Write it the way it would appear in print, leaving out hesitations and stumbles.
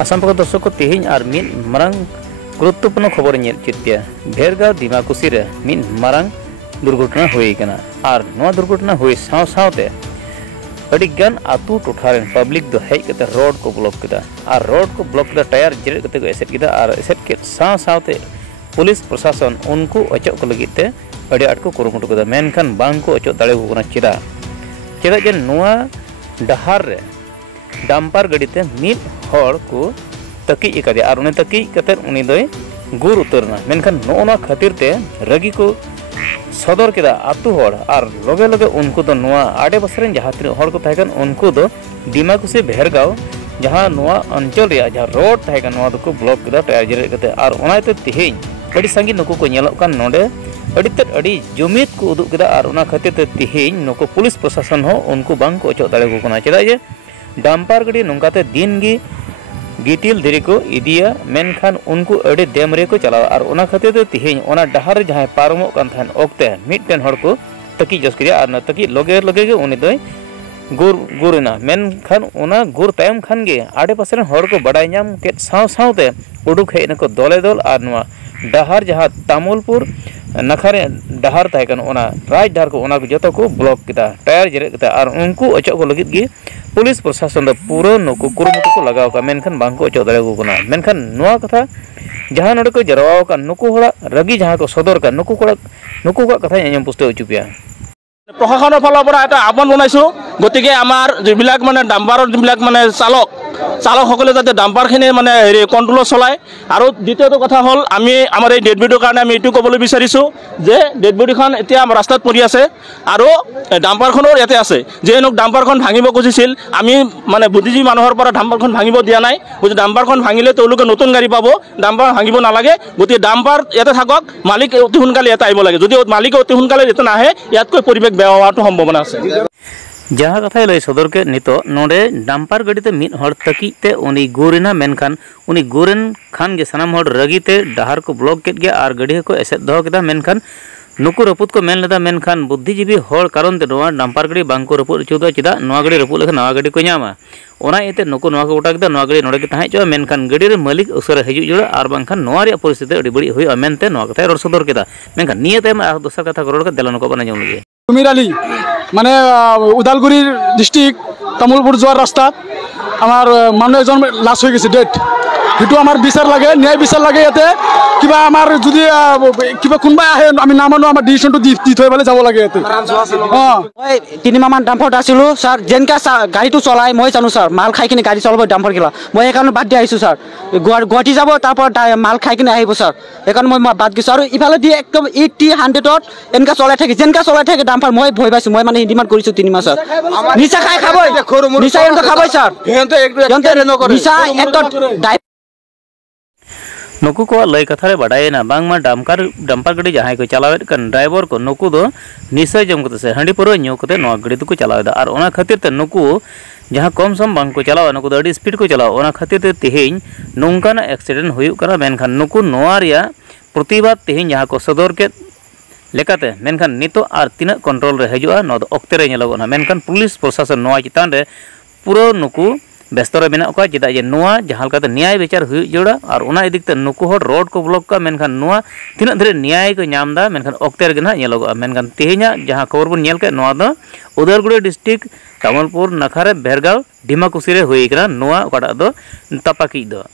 आसाम पक दर्शक को तेहिं और मिन मरंग गुरुत्वपूर्ण खबर नेल चित्या भेरगांव दिमाकुसी रे मिन मरंग दुर्घटना हुई कना और नवा दुर्घटना हुई साव सावते अडिगन आतु टोठारेन पब्लिक दो हेज कते रोड को ब्लॉक किदा और रोड को ब्लॉक किदा टायर जेरे कते को एसेट किदा और एसेट के साव सावते पुलिस प्रशासन उनको अचोक को लगिते अड़ी आट को कुरुमुटु किदा मेनखान बांग को अचोक दाड़े हुकना चिदा चिदा जे नवा डहार रे डाम्पार गड़ीते मिद हर को तकी इकादे और उन्हें तकी कते उनी दोय गुर उतरना मेनखान नोना खातिर ते रगी को सदर किदा आतु हर और लगे लगे उनको दो नोआ आडे बसरेन जहां तीन हर को थायकन उनको दो दिमाकुसी भेरगांव जहां नोआ अंचल रे जहां रोड थायकन नोआ दो को ब्लॉक किदा टायर जेरे कते और ओनाते तिहिं अड़ी संगी नुको को नेलोक कान नोडे अड़ी तट अड़ी जुमिद को उदुक किदा और ओना खातिर ते तिहिं नुको पुलिस प्रशासन हो उनको बांग को अचो दाड़े को कना चेदा जे डाम्पार गड़ी नौकाते दिन गी गिटिल धीरे को इदिया मेनखान उनको अड़े देमरे को चलावा और ओना खातिर ते तिहिं ओना डहार जहां पारमो कान थान ओक्ते मिटटेन हर को तकी जस किया और न तकी लगे लगे के उनी दोय गुरना मेनखान ओना गुर तायम खान गे आडे पासे हर को बड़ाई नाम के साव सावते उडुक हेन को दले दल और नवा डहार जहां तामुलपुर नखारे डहार तायकन ओना राज डहार को ओना को जतो को ब्लॉक किदा टायर जेरे किदा और उनको अचो को लगित गे पुलिस प्रशासन द पूरा नुको कुरुमुटु को लगाव का मेनखान बांग को अचो दाड़े को कना मेनखान नुआ कथा जहां नोडे को जरवाव का नुको होड़ा रगी जहां को सदर का नुको का कथा एम पुष्टे उचुपिया प्रशासনৰ ফালৰ পৰা এটা আহ্বান বনাইছো গতিকে আমাৰ যিবিলাক মানে ডাম্পাৰৰ যিবিলাক মানে চালকসকলে যাতে ডাম্পাৰখিনি মানে কন্ট্ৰল চলায় আৰু দ্বিতীয়টো কথা হ'ল আমি আমাৰ এই ডেড বডিৰ কাৰণে আমি এইটো ক'বলৈ বিচাৰিছো যে ডেড বডিখন এতিয়া ৰাস্তাত পৰি আছে আৰু ডাম্পাৰখনৰ ইয়াতে আছে যেনক ডাম্পাৰখন ভাঙিব খুজিছিল আমি মানে বুদ্ধিজীৱী মানুহৰ পৰা ডাম্পাৰখন ভাঙিব দিয়া নাই গতিকে ডাম্পাৰখন ভাঙিলে তেওঁলোকে নতুন গাড়ী পাব ডাম্পাৰ ভাঙিব নালাগে গতিকে ডাম্পাৰ ইয়াতে থাকক মালিক অতি সোনকালে ইয়াতে আহিব লাগে যদি মালিক অতি সোনকালে ইয়াতে নাহে ইয়াতকৈ পৰিৱেশ বেয়া হোৱাৰ সম্ভাৱনা আছে जहाँ कथा लै सदर के नितो नोडे डाम्पार गड़ीते मिद हर तकीते उनी गुरेना मेनखान उनी गुरेन खान गे सनाम हर रगीते डहार को ब्लॉक केट गया और गड़ी को एसेट दो केदा मेनखान नुकु रपुत को मेन लेदा मेनखान बुद्धिजीवी हर कारण ते नोआ डाम्पार गड़ी बांग को रपुत चुदा चिदा नोआ गड़ी रपुत लेखा नवा गड़ी को न्यामा ओना इते नुकु नोआ को गोटा केदा नोआ गड़ी नोडे के ताहे चो मेनखान गड़ी रे मालिक उसरे हजु जोड़ा और बांखान नोआ रे परिस्थिति अडी बड़ी हुई मेनते नोआ कथा रोड सदर केदा मेनखान निये तायम दोसर कथा करोड़ का देलन को बना जम लगे सुमीर आली माने उदालगुरी डिस्ट्रिक्ट तामुलपुर जोर रास्ता आमार मानु एजन लास्ट हो गेছে डेट हेतु आमार বিচার লাগে न्याय বিচার লাগে ইয়াতে কিবা আমার যদি কিবা কোনবা আহে আমি নামানো আমার ডিসিশনটো দি থৈ বলে যাব লাগে ইয়াতে ওই 3 মাহ মান ডাম্পার আছিলো স্যার যেনকা গাড়িটো চলাই মই জানো স্যার মাল খাই কিনে গাড়ি চলাব ডাম্পার গিলা মই একারণ বাদ দি আইছো স্যার গুৱাহাটী যাব তারপর মাল খাই কিনে আহিব স্যার একারণ মই বাদ গিছো আর ইফালে দি একদম 80 100 ত এনকা চলাই থাকে যেনকা চলাই থাকে ডাম্পার মই ভয় পাইছো মই মানে ডিমান্ড কৰিছো 3 মাহ স্যার নিচা খাই খাবই নিচা এনকা খাবই স্যার নিচা একটা नुकु को लय कथा रे बडायना बांगमा डाम्पार गड़ी जहां को चलावेत कन ड्राइवर को नुकु दो निसय जम कते से हंडी पुरो न्यू कते नो गड़ी को चलावेदा और ओना खातिर ते नुकु जहां कम सम बांग को चलावा नुकु दो अडी स्पीड को चलावा ओना खातिर ते तिहिं नोंकाना एक्सीडेंट हुयु करा मेनखान नुकु नोआ रिया प्रतिबाद तिहिं जहां को सदर के लेकाते मेनखान नितो आर तिना कंट्रोल रे हजुआ नो दो ओक्ते रे नेलोगना मेनखान पुलिस प्रशासन नोआ चितान रे पुरो नुकु व्यस्त रे मेना को चेदा जे नोआ जहां लेकाते न्याय विचार हुई जोड़ा और उना इदिकते नुकु हर रोड को ब्लॉक का मेनखान नोआ तिना धरे न्याय को नामदा मेनखान ऑक्टर गे ना नेलोगा मेनखान तेहेना जहां खबर बन नेल के नोआ दो उदलगुड़ी डिस्ट्रिक्ट तामुलपुर नखारे भेरगांव डिमाकुसी रे हुई कना नोआ ओकाटा दो तपाकी दो